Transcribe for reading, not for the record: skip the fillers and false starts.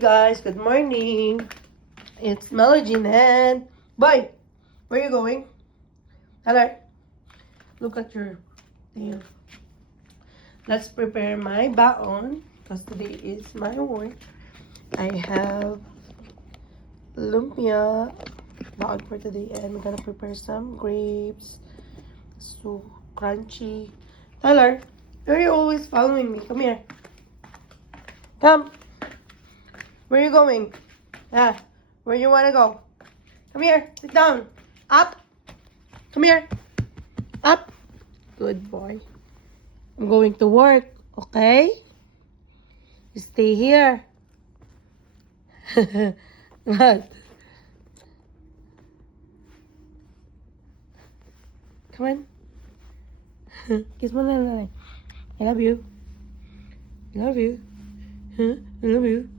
Guys, good morning. It's Melody and Boy, where are you going? Hello. Look at your tail. Let's prepare my baon because today is my work. I have lumpia baon for today and we're gonna prepare some grapes. So crunchy. Tyler, why are you always following me? Come here. Come. Where are you going? Yeah. Where you wanna go? Come here. Sit down. Up. Come here. Up. Good boy. I'm going to work. Okay? You stay here. What? Come on. Kiss mo na. I love you. I love you. I love you.